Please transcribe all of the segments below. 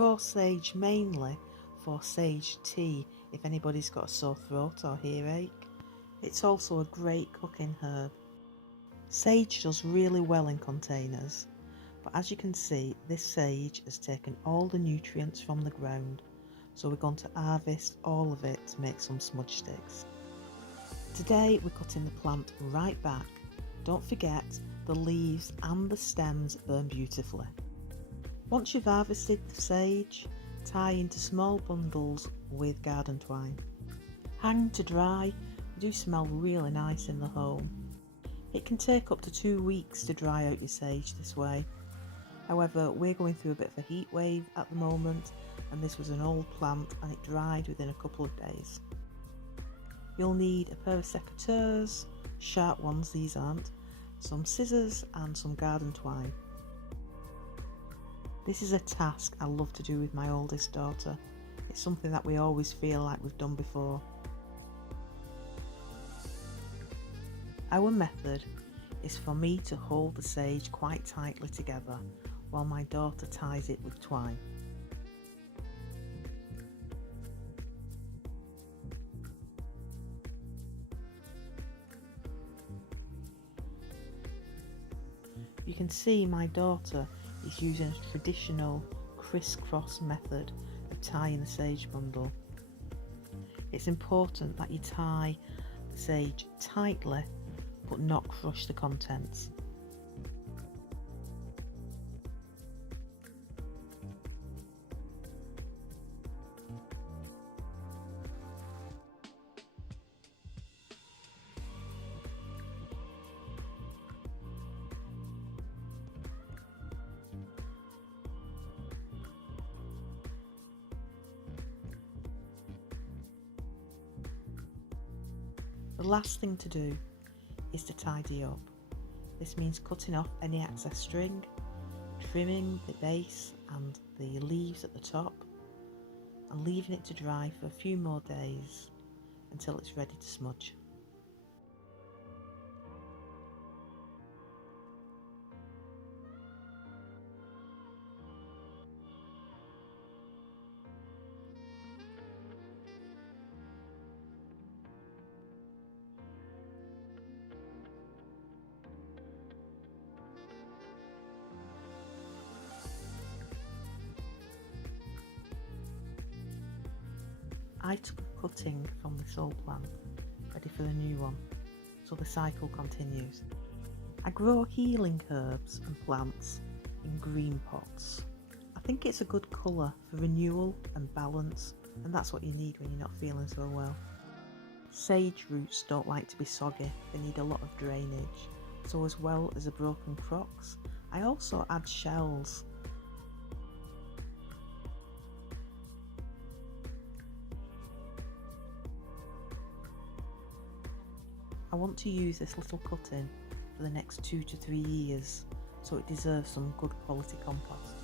grow sage mainly for sage tea if anybody's got a sore throat or earache. It's also a great cooking herb. Sage does really well in containers, but as you can see, this sage has taken all the nutrients from the ground, so we're going to harvest all of it to make some smudge sticks. Today we're cutting the plant right back. Don't forget, the leaves and the stems burn beautifully. Once you've harvested the sage, tie into small bundles with garden twine. Hang to dry. They do smell really nice in the home. It can take up to 2 weeks to dry out your sage this way. However, we're going through a bit of a heat wave at the moment, and this was an old plant and it dried within a couple of days. You'll need a pair of secateurs, sharp ones these aren't, some scissors and some garden twine. This is a task I love to do with my oldest daughter. It's something that we always feel like we've done before. Our method is for me to hold the sage quite tightly together while my daughter ties it with twine. You can see my daughter is using a traditional crisscross method of tying the sage bundle. It's important that you tie the sage tightly but not crush the contents. The last thing to do is to tidy up. This means cutting off any excess string, trimming the base and the leaves at the top, and leaving it to dry for a few more days until it's ready to smudge. I took a cutting from this old plant, ready for the new one, so the cycle continues. I grow healing herbs and plants in green pots. I think it's a good colour for renewal and balance, and that's what you need when you're not feeling so well. Sage roots don't like to be soggy, they need a lot of drainage, so as well as the broken crocks, I also add shells. I want to use this little cutting for the next 2 to 3 years, so it deserves some good quality compost.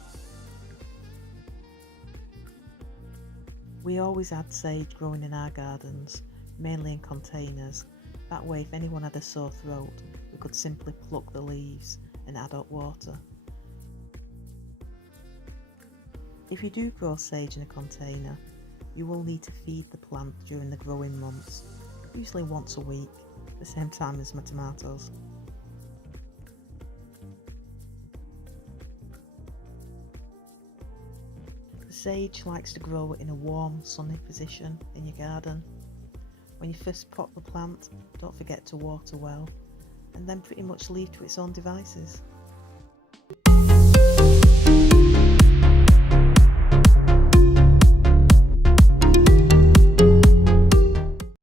We always had sage growing in our gardens, mainly in containers. That way if anyone had a sore throat, we could simply pluck the leaves and add hot water. If you do grow sage in a container, you will need to feed the plant during the growing months, usually once a week, the same time as my tomatoes. The sage likes to grow in a warm, sunny position in your garden. When you first pot the plant, don't forget to water well, and then pretty much leave to its own devices.